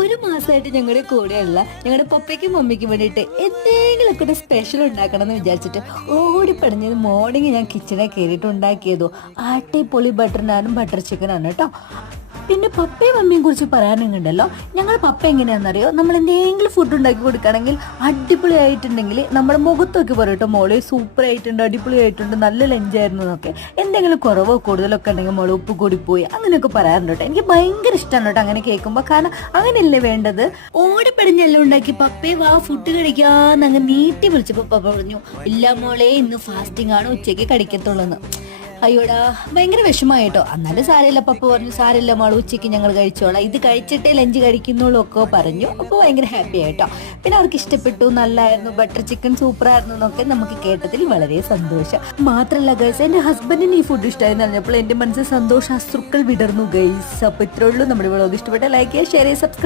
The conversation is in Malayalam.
ഒരു മാസമായിട്ട് ഞങ്ങളുടെ കൂടെയുള്ള ഞങ്ങളുടെ പപ്പയ്ക്കും മമ്മിക്കും വേണ്ടിയിട്ട് എന്തെങ്കിലുമൊക്കെ ഒരു സ്പെഷ്യൽ ഉണ്ടാക്കണം എന്ന് വിചാരിച്ചിട്ട് ഓടിപ്പടഞ്ഞത് മോർണിംഗ് ഞാൻ കിച്ചണിൽ കയറിയിട്ട് ഉണ്ടാക്കിയതോ അടിപൊളി ബട്ടർ നാനും ബട്ടർ ചിക്കനാണ് കേട്ടോ. പിന്നെ പപ്പയും മമ്മിയെ കുറിച്ച് പറയാനുണ്ടല്ലോ, ഞങ്ങൾ പപ്പ എങ്ങനെയാണെന്നറിയോ, നമ്മൾ എന്തെങ്കിലും ഫുഡ് ഉണ്ടാക്കി കൊടുക്കുകയാണെങ്കിൽ അടിപൊളിയായിട്ടുണ്ടെങ്കിൽ നമ്മുടെ മുഖത്തൊക്കെ പറയട്ടോ, മോളെ സൂപ്പർ ആയിട്ടുണ്ട്, അടിപൊളിയായിട്ടുണ്ട്, നല്ല ലഞ്ചായിരുന്നു എന്നൊക്കെ. എന്തെങ്കിലും കുറവോ കൂടുതലൊക്കെ ഉണ്ടെങ്കിൽ മോളെ ഉപ്പ് കൂടിപ്പോയി അങ്ങനെയൊക്കെ പറയാറുണ്ട് കേട്ടോ. എനിക്ക് ഭയങ്കര ഇഷ്ടമാണ് കേട്ടോ അങ്ങനെ കേൾക്കുമ്പോൾ. കാരണം അങ്ങനെയല്ലേ വേണ്ടത്. ഓടിപ്പടിഞ്ഞെല്ലാം ഉണ്ടാക്കി പപ്പയെ വാ ഫുഡ് കഴിക്കാന്ന് അങ്ങ് നീട്ടി വിളിച്ചപ്പോൾ പപ്പ പറഞ്ഞു, ഇല്ല മോളെ ഇന്ന് ഫാസ്റ്റിംഗ് ആണ്, ഉച്ചയ്ക്ക് കഴിക്കത്തുള്ളൂ എന്ന്. അയ്യോടാ ഭയങ്കര വിഷമായിട്ടോ. എന്നാലും സാരമില്ല, പപ്പ പറഞ്ഞു സാരമില്ല മോള് ഉച്ചയ്ക്ക് ഞങ്ങൾ കഴിച്ചോളാം, ഇത് കഴിച്ചിട്ടേ ലഞ്ച് കഴിക്കുന്നുള്ളൂ ഒക്കെ പറഞ്ഞു. അപ്പോൾ ഭയങ്കര ഹാപ്പി ആയിട്ടോ. പിന്നെ അവർക്ക് ഇഷ്ടപ്പെട്ടു, നല്ലായിരുന്നു, ബട്ടർ ചിക്കൻ സൂപ്പർ ആയിരുന്നു എന്നൊക്കെ നമുക്ക് കേട്ടതിൽ വളരെ സന്തോഷം. മാത്രമല്ല ഗൈസ്, എൻ്റെ ഹസ്ബൻഡിന് ഈ ഫുഡ് ഇഷ്ടമായി എന്ന് പറഞ്ഞപ്പോൾ എൻ്റെ മനസ്സിൽ സന്തോഷ അശ്രുക്കൾ വിടർന്നു ഗൈസ്. അപ്പോൾ ഇത്രേ ഉള്ളൂ നമ്മുടെ വ്ളോഗ്. ഇഷ്ടപ്പെട്ട ലൈക്ക് ചെയ്യുക, ഷെയർ ചെയ്യുക, സബ്സ്ക്രൈബ്